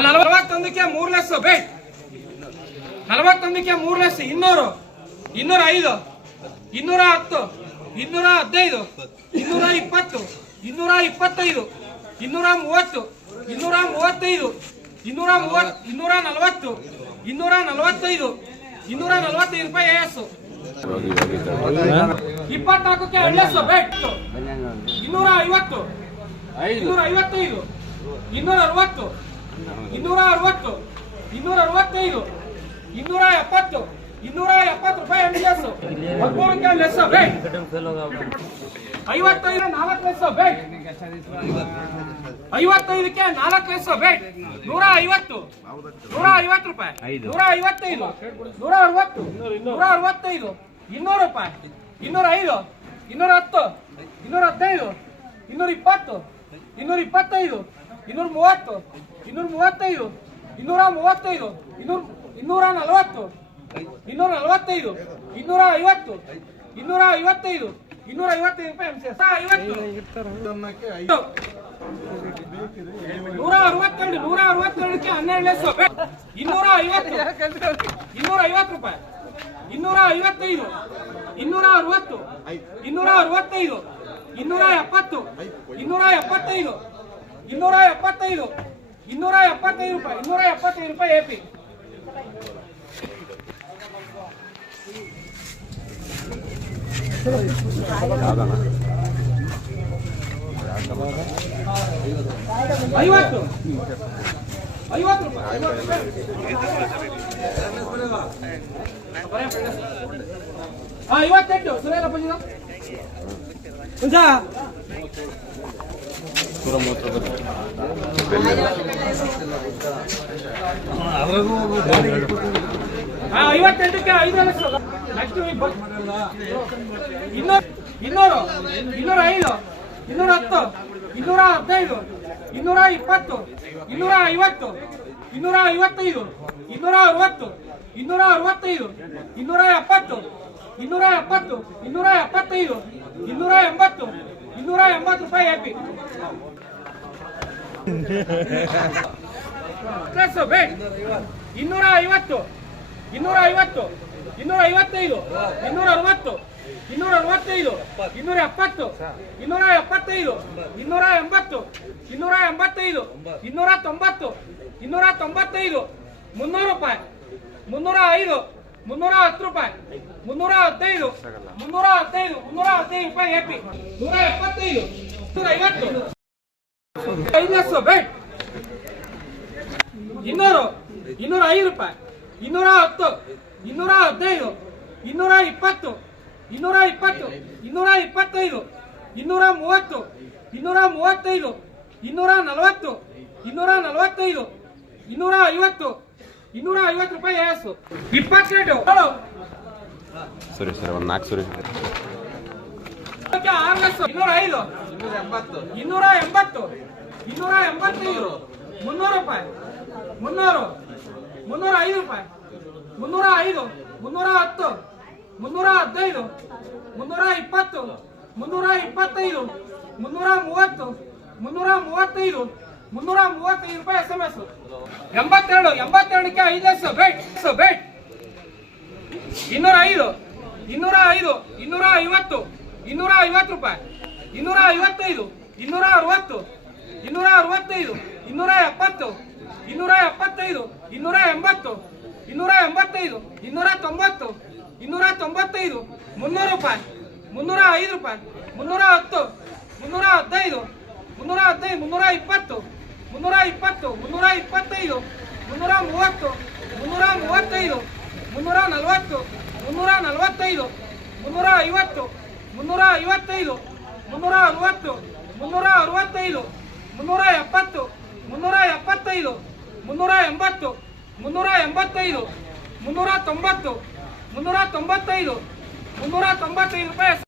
ನಲವತ್ತೊಂದಕ್ಕೆ ಮೂರು ಲಕ್ಷ ಬೇಟ್ ನಲವತ್ತೊಂದಕ್ಕೆ ಮೂರ್ ಲಕ್ಷ ಇನ್ನೂರು. ಇನ್ನೂರ ಐದು. ಇನ್ನೂರ ಹತ್ತು. ಇನ್ನೂರ ಹದಿನೈದು. ಇನ್ನೂರ ಇಪ್ಪತ್ತು. ಇನ್ನೂರ ಇಪ್ಪತ್ತೈದು. ಇನ್ನೂರ ಮೂವತ್ತು. ಇನ್ನೂರ ಮೂವತ್ತೈದು. ಇನ್ನೂರ ಮೂವತ್, ಇನ್ನೂರ ನಲವತ್ತು. ಇನ್ನೂರ ನಲವತ್ತೈದು. ಇನ್ನೂರ ನಲವತ್ತೈದು ರೂಪಾಯಿ ಎಸ್. ಇಪ್ಪತ್ನಾಲ್ಕಕ್ಕೆ ಎಳ್ಳೆಸ್ಸು ಬೇಟ್ ಇನ್ನೂರ ಐವತ್ತು. ಇನ್ನೂರ ಐವತ್ತೈದು. ಇನ್ನೂರ ಅರವತ್ತು. ಇನ್ನೂರ ಅರವತ್ತು ಇನ್ನೂರ ಅರವತ್ತೈದು ಇನ್ನೂರ ಎಪ್ಪತ್ತು ಇನ್ನೂರ ಎಪ್ಪತ್ತು ರೂಪಾಯಿ ಎಂ ಎಸ್ ಹದಿಮೂರಕ್ಕೆ ಲೆಸ್ ಬೇಟ್ ಐವತ್ತೈದು ನಾಲ್ಕು ಲೆಸ್ ಬೇಟ್ ಐವತ್ತೈದಕ್ಕೆ ನಾಲ್ಕು ಲೆಸ್ ಬೇಟ್ ನೂರ ಐವತ್ತು ನೂರ ಐವತ್ತು ರೂಪಾಯಿ. ನೂರ ಐವತ್ತೈದು ನೂರ ಅರವತ್ತು ನೂರ ಅರವತ್ತೈದು ಇನ್ನೂರು ರೂಪಾಯಿ ಇನ್ನೂರ ಐದು. ಇನ್ನೂರ ಹತ್ತು ಇನ್ನೂರ ಹದಿನೈದು ಇನ್ನೂರ ಇಪ್ಪತ್ತು ಇನ್ನೂರ ಇಪ್ಪತ್ತೈದು ಇನ್ನೂರ ಮೂವತ್ತು ಇನ್ನೂರ ಮೂವತ್ತೈದು ಇನ್ನೂರ ಮೂವತ್ತೈದು ಇನ್ನೂರ ಇನ್ನೂರ ನಲವತ್ತು ಇನ್ನೂರ ನಲವತ್ತೈದು ಇನ್ನೂರ ಐವತ್ತು ಇನ್ನೂರ ಐವತ್ತೈದು ಇನ್ನೂರ ಐವತ್ತೈದು ರೂಪಾಯಿ ಎಸ್ ಐವತ್ತು. ನೂರ ಅರವತ್ತೆರಡು ನೂರ ಅರವತ್ತೆರಡಕ್ಕೆ ಹನ್ನೆರಡು ಲೆಸ್ಸು ಇನ್ನೂರ ಐವತ್ತು ಇನ್ನೂರ ಐವತ್ತು ರೂಪಾಯಿ ಇನ್ನೂರ ಐವತ್ತೈದು ಇನ್ನೂರ ಅರವತ್ತು ಇನ್ನೂರ ಅರವತ್ತೈದು ಇನ್ನೂರ ಎಪ್ಪತ್ತು ಇನ್ನೂರ ಎಪ್ಪತ್ತೈದು ಇನ್ನೂರ ಎಪ್ಪತ್ತೈದು ಇನ್ನೂರ ಎಪ್ಪತ್ತೈದು ರೂಪಾಯಿ ಇನ್ನೂರ ಎಪ್ಪತ್ತೈದು ರೂಪಾಯಿ ಎ ಪಿ ಐವತ್ತು. ಐವತ್ತು ರೂಪಾಯಿ ಐವತ್ತು ರೂಪಾಯಿ. ಹಾ ಐವತ್ತೆಂಟು. ಸುರೇಲ ಪಂಜಿದ ಮೂವತ್ತು ಇನ್ನೂರು ಇನ್ನೂರು ಐದು, ಇನ್ನೂರ ಹತ್ತು, ಇನ್ನೂರ ಹದಿನೈದು, ಇನ್ನೂರ ಇಪ್ಪತ್ತು, ಇನ್ನೂರ ಐವತ್ತು, ಇನ್ನೂರ ಐವತ್ತೈದು, ಇನ್ನೂರ ಅರವತ್ತು, ಇನ್ನೂರ ಅರವತ್ತೈದು, ಇನ್ನೂರ ಎಪ್ಪತ್ತು ಇನ್ನೂರ ಎಪ್ಪತ್ತು, ಇನ್ನೂರ ಎಪ್ಪತ್ತೈದು, ಇನ್ನೂರ ಎಂಬತ್ತು ಇನ್ನೂರ ಎಂಬತ್ತು ರೂಪಾಯಿ ಎ ಪಿ ಪ್ಲಸ್ ಬೇಡ ಇನ್ನೂರ ಐವತ್ತು ಇನ್ನೂರ ಐವತ್ತು ಇನ್ನೂರ ಐವತ್ತೈದು ಇನ್ನೂರ ಅರವತ್ತು ಇನ್ನೂರ ಅರವತ್ತೈದು ಇನ್ನೂರ ಎಪ್ಪತ್ತು ಇನ್ನೂರ ಎಪ್ಪತ್ತೈದು ಇನ್ನೂರ ಎಂಬತ್ತು ಇನ್ನೂರ ಎಂಬತ್ತೈದು ಇನ್ನೂರ ತೊಂಬತ್ತು ಇನ್ನೂರ ತೊಂಬತ್ತೈದು ಮುನ್ನೂರು ರೂಪಾಯಿ ಮುನ್ನೂರ ಐದು ಮುನ್ನೂರ ಹತ್ತು ರೂಪಾಯಿ ಮುನ್ನೂರ ಹದಿನೈದು ಮುನ್ನೂರ ಹದಿನೈದು ಮುನ್ನೂರ ಹದಿನೈದು ರೂಪಾಯಿ ಎ ಪಿ ನೂರ ಎಪ್ಪತ್ತೈದು ನೂರ ಐವತ್ತು ಇನ್ನೂರು, ಇನ್ನೂರ ಐದು ರೂಪಾಯಿ, ಇನ್ನೂರ ಹತ್ತು, ಇನ್ನೂರ ಹದಿನೈದು, ಇನ್ನೂರ ಇಪ್ಪತ್ತು ಇನ್ನೂರ ಇಪ್ಪತ್ತು, ಇನ್ನೂರ ಇಪ್ಪತ್ತೈದು, ಇನ್ನೂರ ಮೂವತ್ತು, ಇನ್ನೂರ ಮೂವತ್ತೈದು, ಇನ್ನೂರ ನಲವತ್ತು, ಇನ್ನೂರ ನಲವತ್ತೈದು, ಇನ್ನೂರ ಐವತ್ತು ಇನ್ನೂರ ಐವತ್ತು ರೂಪಾಯಿ ಎಸ್ ಇಪ್ಪತ್ತೆರಡು ಸರಿ ಸರಿ, ಒಂದು ನಾಲ್ಕು ಸರಿ. ಆರು ಲಕ್ಷ ಇನ್ನೂರ ಐದು ಇನ್ನೂರ ಎಂಬತ್ತು ಇನ್ನೂರ ಎಂಬತ್ತೈದು ಮುನ್ನೂರು ರೂಪಾಯಿ ಮುನ್ನೂರು ಮುನ್ನೂರ ಐದು ರೂಪಾಯಿ ಮುನ್ನೂರ ಐದು ಮುನ್ನೂರ ಹತ್ತು ಮುನ್ನೂರ ಹದಿನೈದು ಮುನ್ನೂರ ಇಪ್ಪತ್ತು ಮುನ್ನೂರ ಇಪ್ಪತ್ತೈದು ಮುನ್ನೂರ ಮೂವತ್ತು ಮುನ್ನೂರ ಮೂವತ್ತೈದು ಮುನ್ನೂರ ಮೂವತ್ತೈದು ರೂಪಾಯಿ ಎಸ್ ಎಂ ಎಸ್ ಎಂಬತ್ತೆರಡು ಎಂಬತ್ತೆರಡಕ್ಕೆ ಐದು ಲಕ್ಷ ಬೇಟ್ ಬೇಟ್ ಇನ್ನೂರ ಐದು ಇನ್ನೂರ ಐದು ಇನ್ನೂರ ಐವತ್ತು ಇನ್ನೂರ ಐವತ್ತು ರೂಪಾಯಿ ಇನ್ನೂರ ಐವತ್ತೈದು ಇನ್ನೂರ ಅರವತ್ತು ಇನ್ನೂರ ಅರವತ್ತೈದು ಇನ್ನೂರ ಎಪ್ಪತ್ತು ಇನ್ನೂರ ಎಪ್ಪತ್ತೈದು ಇನ್ನೂರ ಎಂಬತ್ತು ಇನ್ನೂರ ಎಂಬತ್ತೈದು ಇನ್ನೂರ ತೊಂಬತ್ತು ಇನ್ನೂರ ತೊಂಬತ್ತೈದು ಮುನ್ನೂರು ರೂಪಾಯಿ ಮುನ್ನೂರ ಐದು ರೂಪಾಯಿ ಮುನ್ನೂರ ಹತ್ತು ಮುನ್ನೂರ ಹದಿನೈದು ಮುನ್ನೂರ ಹದಿನೈದು ಮುನ್ನೂರ ಇಪ್ಪತ್ತು ಮುನ್ನೂರ ಇಪ್ಪತ್ತು ಮುನ್ನೂರ ಇಪ್ಪತ್ತೈದು ಮುನ್ನೂರ ಮೂವತ್ತು ಮುನ್ನೂರ ಮೂವತ್ತೈದು ಮುನ್ನೂರ ನಲವತ್ತು ಮುನ್ನೂರ ನಲವತ್ತೈದು ಮುನ್ನೂರ ಐವತ್ತು ಮುನ್ನೂರ ಐವತ್ತೈದು ಮುನ್ನೂರ ಅರವತ್ತು ಮುನ್ನೂರ ಅರವತ್ತೈದು ಮುನ್ನೂರ ಎಪ್ಪತ್ತು ಮುನ್ನೂರ ಎಪ್ಪತ್ತೈದು ಮುನ್ನೂರ ಎಂಬತ್ತು ಮುನ್ನೂರ ಎಂಬತ್ತೈದು ಮುನ್ನೂರ ತೊಂಬತ್ತು ಮುನ್ನೂರ ತೊಂಬತ್ತೈದು ಮುನ್ನೂರ ತೊಂಬತ್ತೈದು ರೂಪಾಯಿ